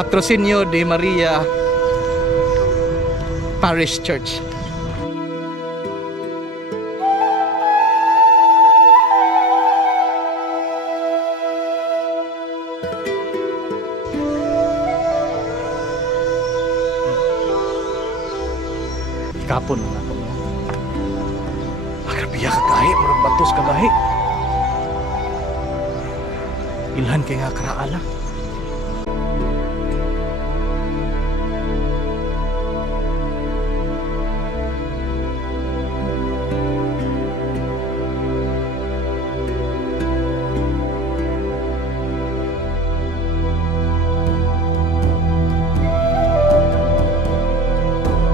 Patrocinio de Maria Parish Church. Kapon na ako. Agrabiya kagahi, murag batos kagahi. Ilhan kay nga karaala.